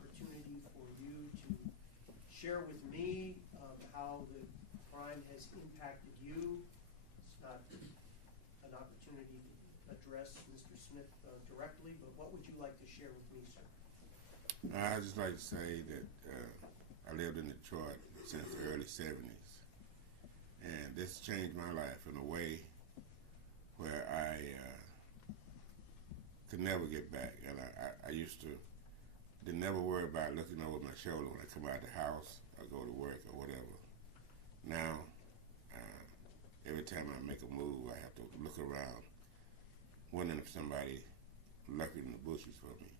opportunity for you to share with me how the crime has impacted you. It's not an opportunity to address Mr. Smith directly, but what would you like to share with me, sir? I'd just like to say that I lived in Detroit since the early 70s, and this changed my life in a way where I could never get back. And I used to never worry about looking over my shoulder when I come out of the house or go to work or whatever. Now, every time I make a move, I have to look around, wondering if somebody lurking in the bushes for me.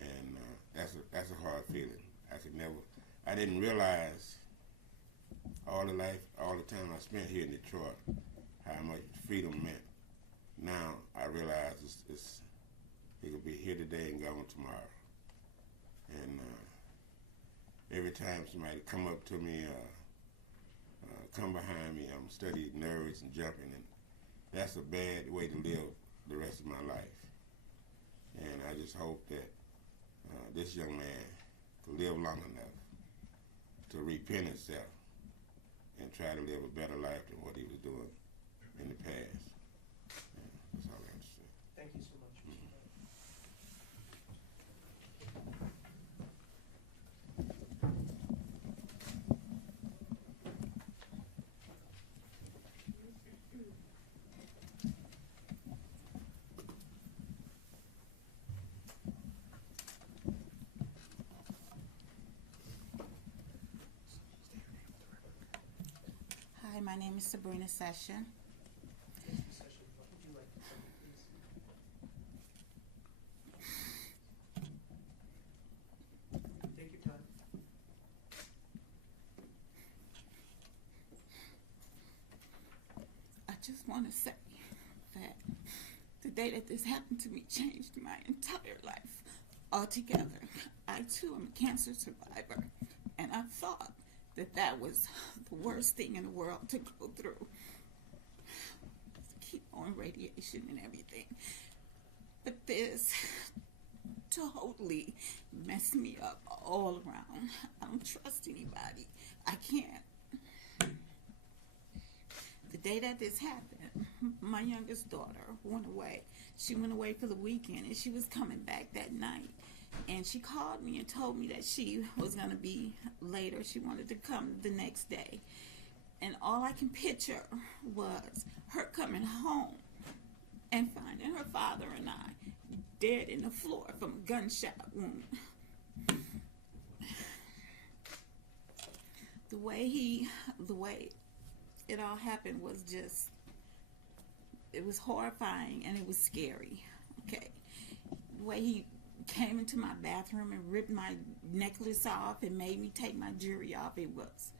And that's a hard feeling. I didn't realize all the time I spent here in Detroit, how much freedom meant. Now I realize it could be here today and gone tomorrow. And every time somebody come up to me, come behind me, I'm steady nervous and jumping, and that's a bad way to live the rest of my life. And I just hope that this young man could live long enough to repent himself and try to live a better life than what he was doing in the past. And that's all I have to say. Thank you so much, Mr. Hi, my name is Sabrina Session. Mr. Session, what would you like to tell me, please? Take your time. I just want to say that the day that this happened to me changed my entire life altogether. I too am a cancer survivor, and I thought that was the worst thing in the world to go through. Keep on radiation and everything. But this totally messed me up all around. I don't trust anybody. I can't. The day that this happened, my youngest daughter went away. She went away for the weekend, and she was coming back that night. And she called me and told me that she was going to be later. She wanted to come the next day. And all I can picture was her coming home and finding her father and I dead in the floor from a gunshot wound. The way it all happened was just, it was horrifying and it was scary. Okay. The way he came into my bathroom and ripped my necklace off and made me take my jewelry off, it was.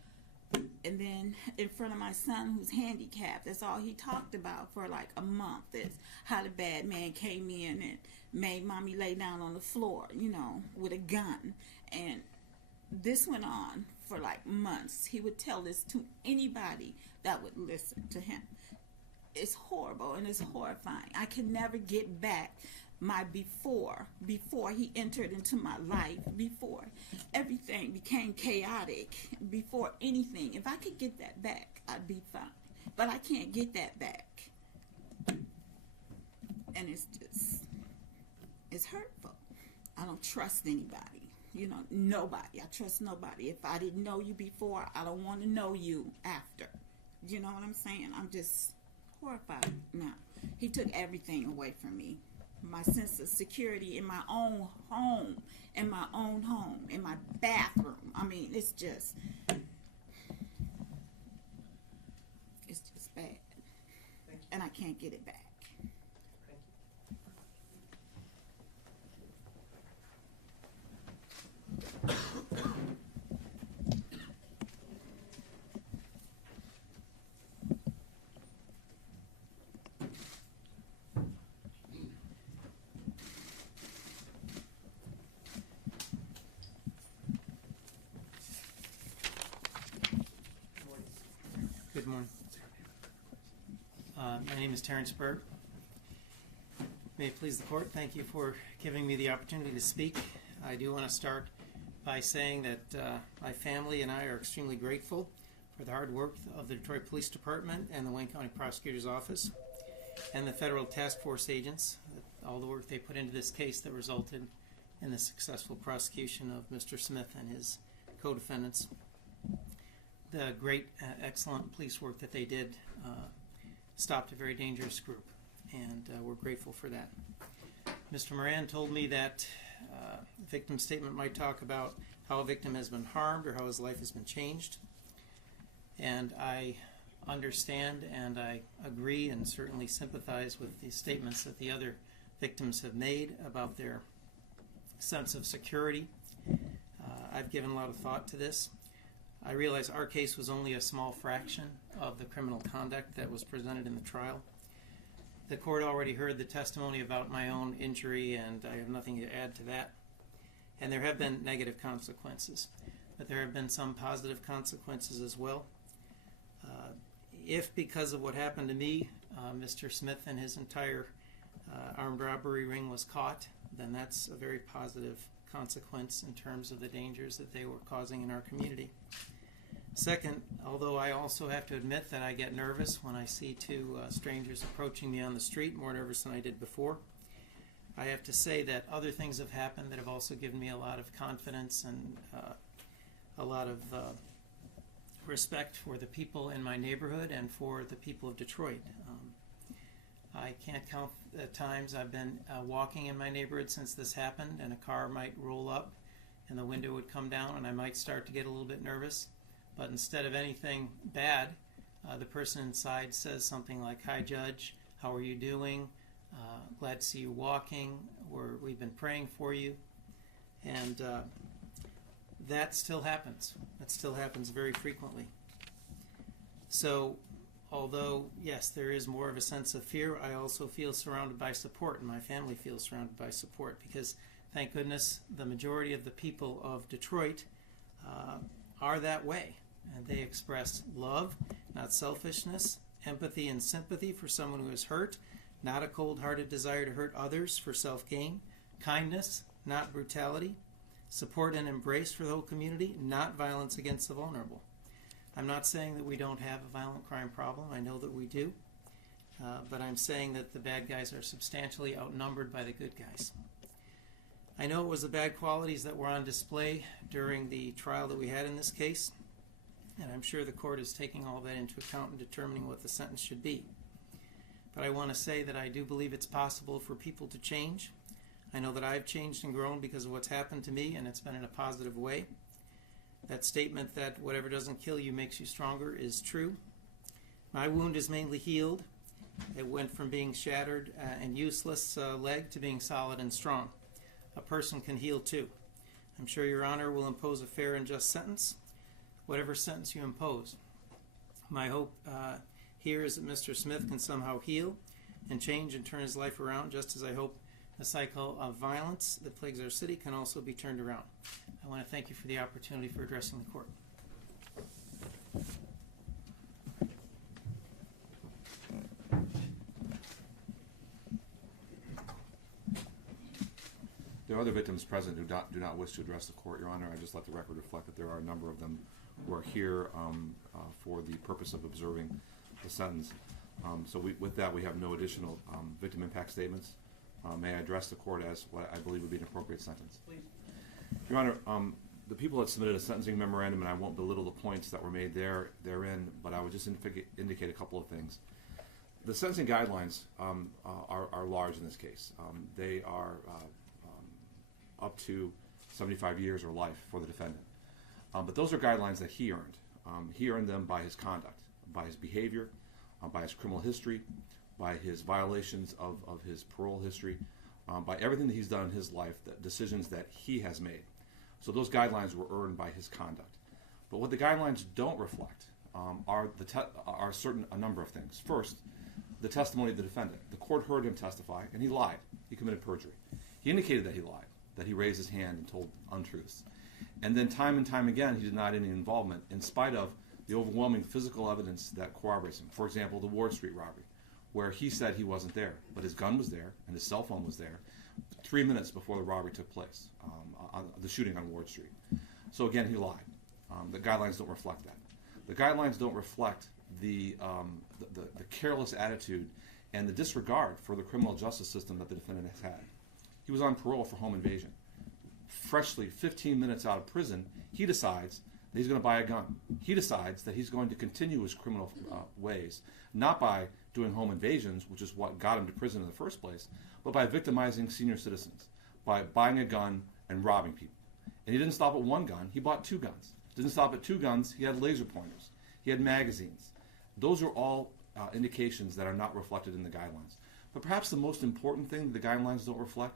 And then in front of my son, who's handicapped, that's all he talked about for like a month, is how the bad man came in and made mommy lay down on the floor, with a gun. And this went on for like months. He would tell this to anybody that would listen to him. It's horrible and it's horrifying. I can never get back my before he entered into my life, before everything became chaotic, before anything. If I could get that back, I'd be fine. But I can't get that back. And it's hurtful. I don't trust anybody. Nobody. I trust nobody. If I didn't know you before, I don't want to know you after. You know what I'm saying? I'm just horrified now. He took everything away from me. My sense of security in my own home, in my bathroom. I mean, it's just bad. And I can't get it back. Good morning. My name is Terrence Berg. May it please the court, thank you for giving me the opportunity to speak. I do want to start by saying that my family and I are extremely grateful for the hard work of the Detroit Police Department and the Wayne County Prosecutor's Office and the federal task force agents, all the work they put into this case that resulted in the successful prosecution of Mr. Smith and his co-defendants. The great, excellent police work that they did stopped a very dangerous group, and we're grateful for that. Mr. Moran told me that the victim statement might talk about how a victim has been harmed or how his life has been changed. And I understand and I agree and certainly sympathize with the statements that the other victims have made about their sense of security. I've given a lot of thought to this. I realize our case was only a small fraction of the criminal conduct that was presented in the trial. The court already heard the testimony about my own injury, and I have nothing to add to that. And there have been negative consequences, but there have been some positive consequences as well. If, because of what happened to me, Mr. Smith and his entire armed robbery ring was caught, then that's a very positive consequence in terms of the dangers that they were causing in our community. Second, although I also have to admit that I get nervous when I see two strangers approaching me on the street, more nervous than I did before, I have to say that other things have happened that have also given me a lot of confidence and a lot of respect for the people in my neighborhood and for the people of Detroit. I can't count the times I've been walking in my neighborhood since this happened, and a car might roll up and the window would come down and I might start to get a little bit nervous. But instead of anything bad, the person inside says something like, "Hi, Judge, how are you doing? Glad to see you walking. We've been praying for you." And that still happens. That still happens very frequently. So, although, yes, there is more of a sense of fear, I also feel surrounded by support, and my family feels surrounded by support, because, thank goodness, the majority of the people of Detroit are that way. And they express love, not selfishness, empathy and sympathy for someone who is hurt, not a cold-hearted desire to hurt others for self-gain, kindness, not brutality, support and embrace for the whole community, not violence against the vulnerable. I'm not saying that we don't have a violent crime problem. I know that we do. But I'm saying that the bad guys are substantially outnumbered by the good guys. I know it was the bad qualities that were on display during the trial that we had in this case, and I'm sure the court is taking all that into account and determining what the sentence should be. But I want to say that I do believe it's possible for people to change. I know that I've changed and grown because of what's happened to me, and it's been in a positive way. That statement that whatever doesn't kill you makes you stronger is true. My wound is mainly healed. It went from being shattered and useless leg to being solid and strong. A person can heal too. I'm sure Your Honor will impose a fair and just sentence, whatever sentence you impose. My hope here is that Mr. Smith can somehow heal and change and turn his life around, just as I hope the cycle of violence that plagues our city can also be turned around. I want to thank you for the opportunity for addressing the court. There are other victims present who do not wish to address the court, Your Honor. I just let the record reflect that there are a number of them who are here for the purpose of observing the sentence. So with that, we have no additional victim impact statements. May I address the court as what I believe would be an appropriate sentence? Please. Your Honor, the people that submitted a sentencing memorandum, and I won't belittle the points that were made therein, but I would just indicate a couple of things. The sentencing guidelines are large in this case. They are up to 75 years or life for the defendant. But those are guidelines that he earned. He earned them by his conduct, by his behavior, by his criminal history, by his violations of his parole history, by everything that he's done in his life, the decisions that he has made. So those guidelines were earned by his conduct. But what the guidelines don't reflect are a number of things. First, the testimony of the defendant. The court heard him testify, and he lied. He committed perjury. He indicated that he lied, that he raised his hand and told untruths. And then time and time again, he denied any involvement in spite of the overwhelming physical evidence that corroborates him. For example, the Ward Street robbery, where he said he wasn't there, but his gun was there and his cell phone was there, 3 minutes before the robbery took place, on the shooting on Ward Street. So again, he lied. The guidelines don't reflect that. The guidelines don't reflect the careless attitude and the disregard for the criminal justice system that the defendant has had. He was on parole for home invasion. Freshly 15 minutes out of prison, he decides that he's going to buy a gun. He decides that he's going to continue his criminal ways, not by doing home invasions, which is what got him to prison in the first place, but by victimizing senior citizens, by buying a gun and robbing people. And he didn't stop at one gun, he bought 2 guns. Didn't stop at 2 guns, he had laser pointers. He had magazines. Those are all indications that are not reflected in the guidelines. But perhaps the most important thing the guidelines don't reflect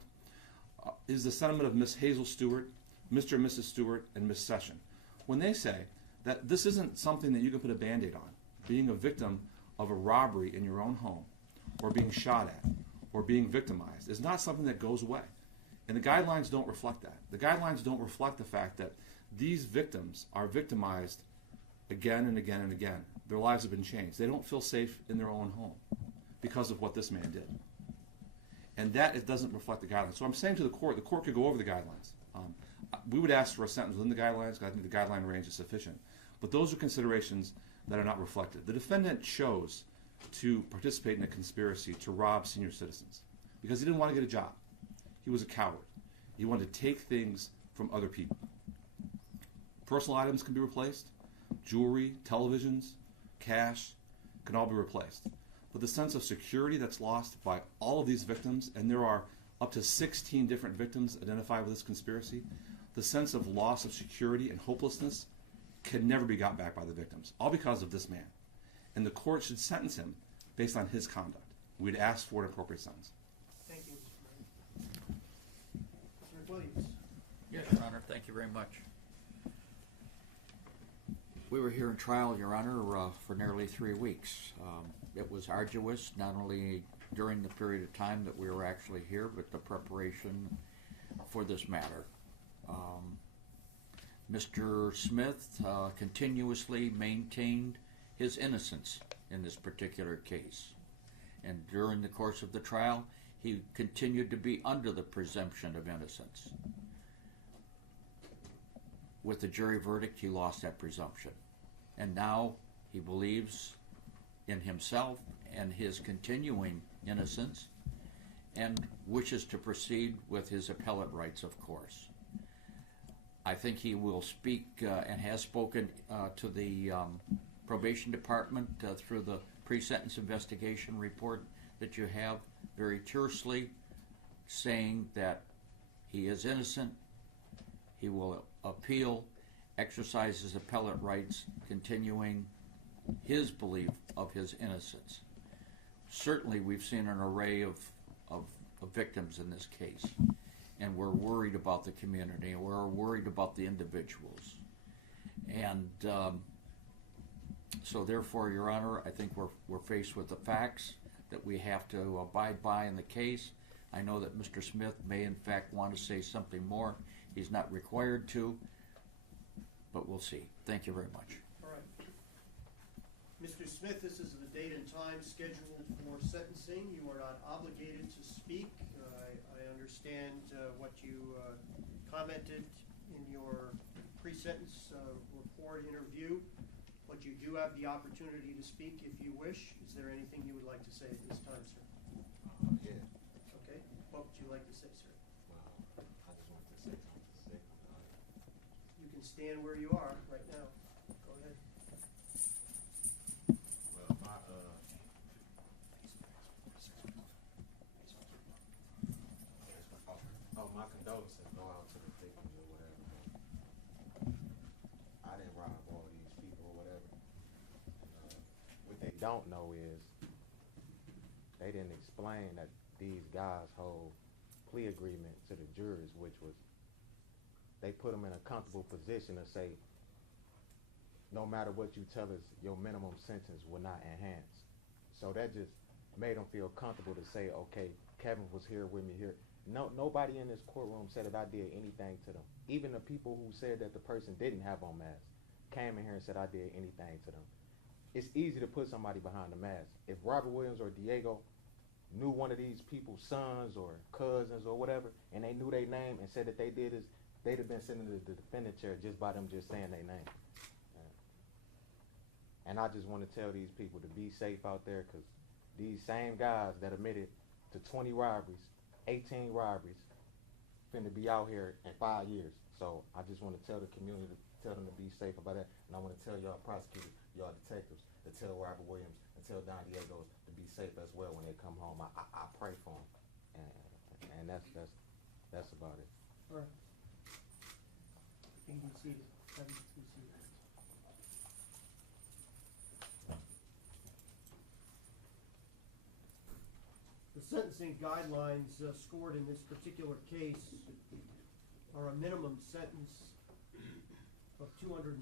is the sentiment of Miss Hazel Stewart, Mr. and Mrs. Stewart, and Miss Session, when they say that this isn't something that you can put a Band-Aid on. Being a victim of a robbery in your own home, or being shot at, or being victimized is not something that goes away. And the guidelines don't reflect that. The guidelines don't reflect the fact that these victims are victimized again and again and again. Their lives have been changed. They don't feel safe in their own home because of what this man did. And that it doesn't reflect the guidelines. So I'm saying to the court could go over the guidelines. We would ask for a sentence within the guidelines, because I think the guideline range is sufficient. But those are considerations that are not reflected. The defendant chose to participate in a conspiracy to rob senior citizens because he didn't want to get a job. He was a coward. He wanted to take things from other people. Personal items can be replaced. Jewelry, televisions, cash can all be replaced. But the sense of security that's lost by all of these victims, and there are up to 16 different victims identified with this conspiracy, the sense of loss of security and hopelessness can never be got back by the victims, all because of this man. And the court should sentence him based on his conduct. We'd ask for an appropriate sentence. Thank you, Mr. Mr. McWilliams. Yes, Your Honor. Thank you very much. We were here in trial, Your Honor, for nearly 3 weeks. It was arduous, not only during the period of time that we were actually here, but the preparation for this matter. Mr. Smith continuously maintained his innocence in this particular case. And during the course of the trial, he continued to be under the presumption of innocence. With the jury verdict, he lost that presumption. And now he believes in himself and his continuing innocence and wishes to proceed with his appellate rights, of course. I think he will speak and has spoken to the probation department through the pre-sentence investigation report that you have, very tersely saying that he is innocent. He will appeal, exercise his appellate rights, continuing his belief of his innocence. Certainly we've seen an array of victims in this case, and we're worried about the community, and we're worried about the individuals. And so therefore, Your Honor, I think we're faced with the facts that we have to abide by in the case. I know that Mr. Smith may in fact want to say something more. He's not required to, but we'll see. Thank you very much. All right. Mr. Smith, this is the date and time scheduled for sentencing. You are not obligated to speak. I understand what you commented in your pre-sentence report interview, but you do have the opportunity to speak if you wish. Is there anything you would like to say at this time, sir? Yeah. Okay. What would you like to say, sir? Well, I just wanted to say something sick. You can stand where you are right now. Go ahead. Well, my condolences go out to the victims or whatever. I didn't rob all these people or whatever. What they don't know is they didn't explain that these guys' whole plea agreement to the jurors, which was they put them in a comfortable position to say, no matter what you tell us, your minimum sentence will not enhance. So that just made them feel comfortable to say, okay, Kevin was here with me here. No, nobody in this courtroom said that I did anything to them. Even the people who said that the person didn't have on mask came in here and said I did anything to them. It's easy to put somebody behind the mask. If Robert Williams or Diego knew one of these people's sons or cousins or whatever, and they knew their name and said that they did this, they'd have been sitting in the defendant chair just by them just saying their name. And I just want to tell these people to be safe out there, because these same guys that admitted to 20 robberies, 18 robberies, finna be out here in 5 years. So I just want to tell the community, tell them to be safe about that. And I want to tell y'all prosecutors, y'all detectives, to tell Robert Williams and tell Don Diego to be safe as well when they come home. I pray for them, and that's about it. All right. You can be seated. Have you be seated. The sentencing guidelines scored in this particular case are a minimum sentence of 270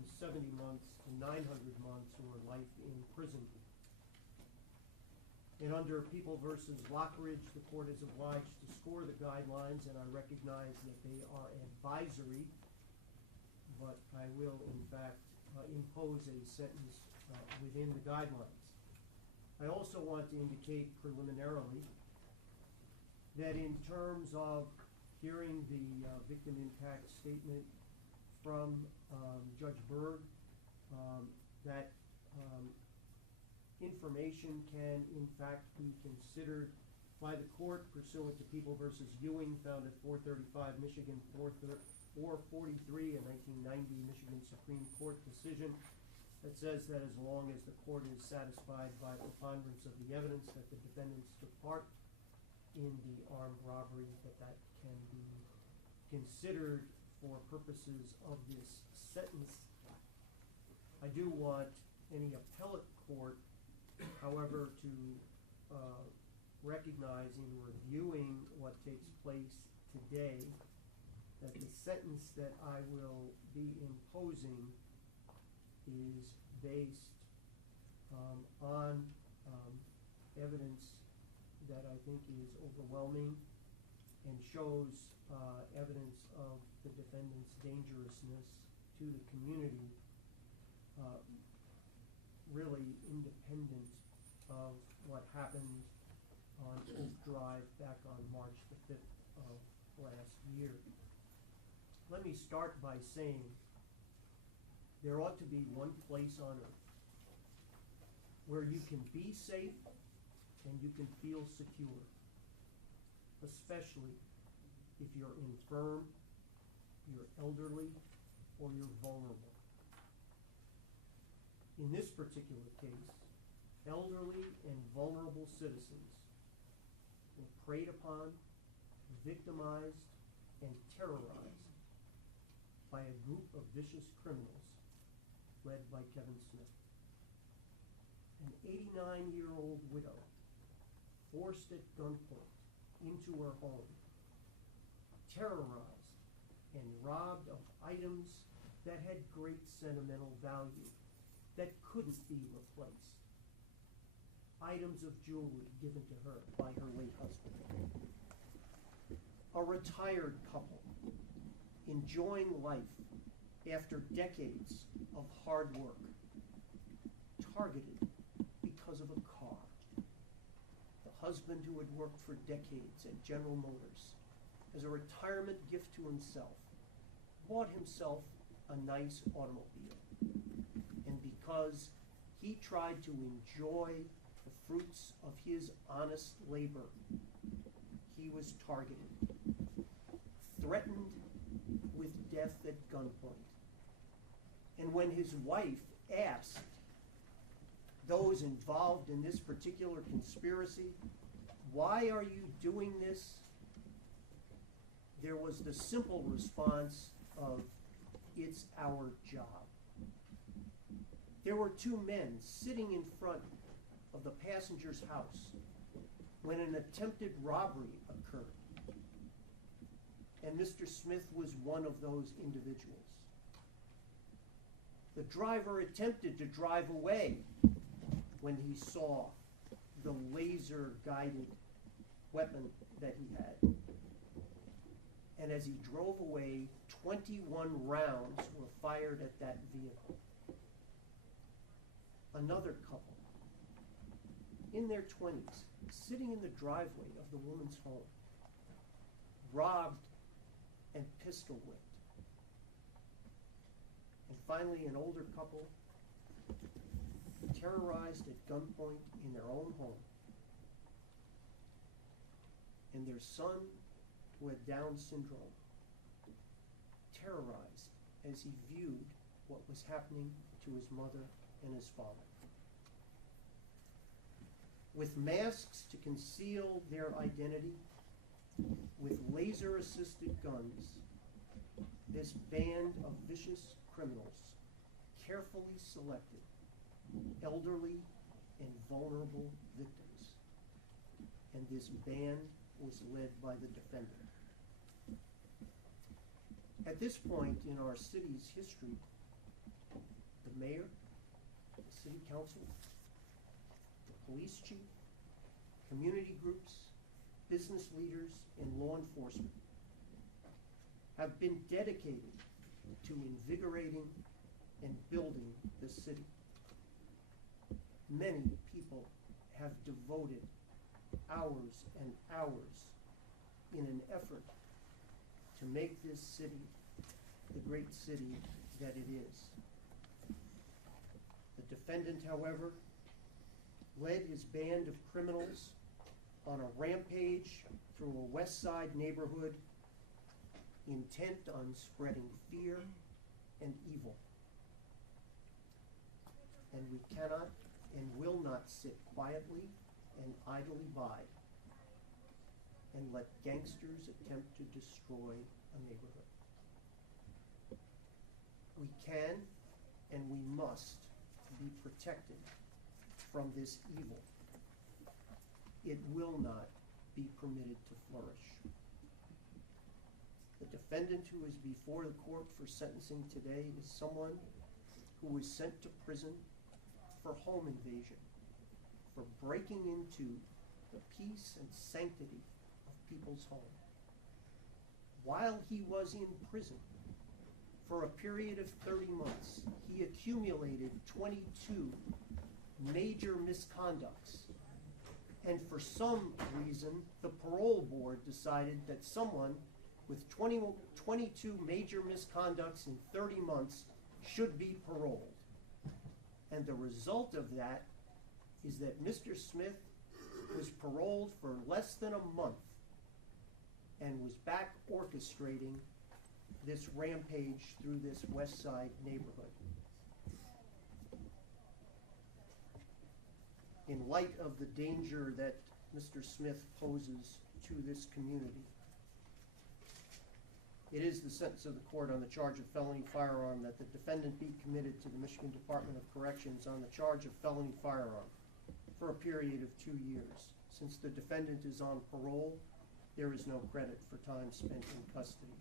months to 900 months or life in prison. And under People versus Lockridge, the court is obliged to score the guidelines, and I recognize that they are advisory, but I will in fact impose a sentence within the guidelines. I also want to indicate preliminarily that in terms of hearing the victim impact statement from Judge Berg, that information can in fact be considered by the court pursuant to People versus Ewing, found at 435 Michigan 443, a 1990 Michigan Supreme Court decision that says that as long as the court is satisfied by preponderance of the evidence that the defendants took part in the armed robbery, that can be considered for purposes of this sentence. I do want any appellate court, however, to recognize in reviewing what takes place today that the sentence that I will be imposing is based on evidence that I think is overwhelming and shows evidence of the defendant's dangerousness to the community, really independent of what happened on Oak Drive back on March the 5th of last year. Let me start by saying there ought to be one place on earth where you can be safe and you can feel secure, especially if you're infirm, you're elderly, or you're vulnerable. In this particular case, elderly and vulnerable citizens were preyed upon, victimized, and terrorized by a group of vicious criminals led by Kevin Smith. An 89-year-old widow forced at gunpoint into her home, terrorized and robbed of items that had great sentimental value that couldn't be replaced. Items of jewelry given to her by her late husband. A retired couple enjoying life after decades of hard work, targeted because of a car. The husband who had worked for decades at General Motors, as a retirement gift to himself, bought himself a nice automobile. And because he tried to enjoy the fruits of his honest labor, he was targeted, threatened with death at gunpoint. And when his wife asked those involved in this particular conspiracy, "Why are you doing this?" there was the simple response of, "It's our job." There were two men sitting in front of the passenger's house when an attempted robbery occurred. And Mr. Smith was one of those individuals. The driver attempted to drive away when he saw the laser-guided weapon that he had. And as he drove away, 21 rounds were fired at that vehicle. Another couple, in their 20s, sitting in the driveway of the woman's home, robbed and pistol whipped. And finally, an older couple terrorized at gunpoint in their own home. And their son, who had Down syndrome, terrorized as he viewed what was happening to his mother and his father. With masks to conceal their identity, with laser-assisted guns, this band of vicious criminals carefully selected elderly and vulnerable victims. And this band was led by the defendant. At this point in our city's history, the mayor, the city council, the police chief, community groups, business leaders, and law enforcement have been dedicated to invigorating and building the city. Many people have devoted hours and hours in an effort to make this city the great city that it is. The defendant, however, led his band of criminals on a rampage through a West Side neighborhood intent on spreading fear and evil. And we cannot and will not sit quietly and idly by and let gangsters attempt to destroy a neighborhood. We can and we must be protected from this evil. It will not be permitted to flourish. The defendant who is before the court for sentencing today is someone who was sent to prison for home invasion, for breaking into the peace and sanctity of people's home. While he was in prison, for a period of 30 months, he accumulated 22 major misconducts. And for some reason, the parole board decided that someone with 22 major misconducts in 30 months should be paroled. And the result of that is that Mr. Smith was paroled for less than a month and was back orchestrating this rampage through this West Side neighborhood. In light of the danger that Mr. Smith poses to this community, it is the sentence of the court on the charge of felony firearm that the defendant be committed to the Michigan Department of Corrections on the charge of felony firearm for a period of 2 years. Since the defendant is on parole, there is no credit for time spent in custody.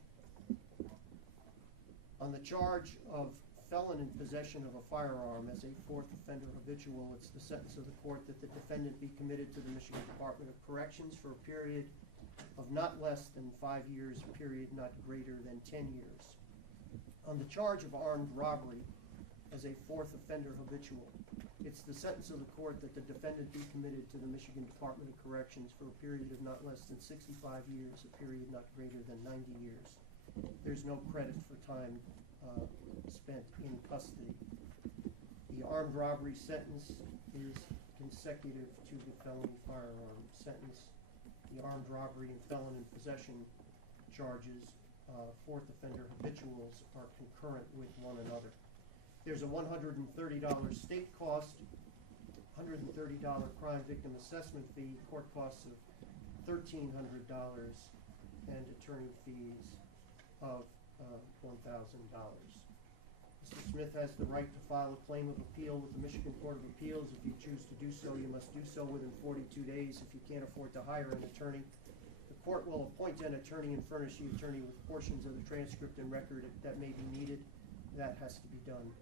On the charge of felon in possession of a firearm as a fourth offender habitual, it's the sentence of the court that the defendant be committed to the Michigan Department of Corrections for a period of not less than 5 years, a period not greater than 10 years. On the charge of armed robbery as a fourth offender habitual, it's the sentence of the court that the defendant be committed to the Michigan Department of Corrections for a period of not less than 65 years, a period not greater than 90 years. There's no credit for time spent in custody. The armed robbery sentence is consecutive to the felony firearm sentence. The armed robbery and felon in possession charges, fourth offender habituals, are concurrent with one another. There's a $130 state cost, $130 crime victim assessment fee, court costs of $1,300, and attorney fees of $1,000. Mr. Smith has the right to file a claim of appeal with the Michigan Court of Appeals. If you choose to do so, you must do so within 42 days. If you can't afford to hire an attorney, the court will appoint an attorney and furnish the attorney with portions of the transcript and record that may be needed. That has to be done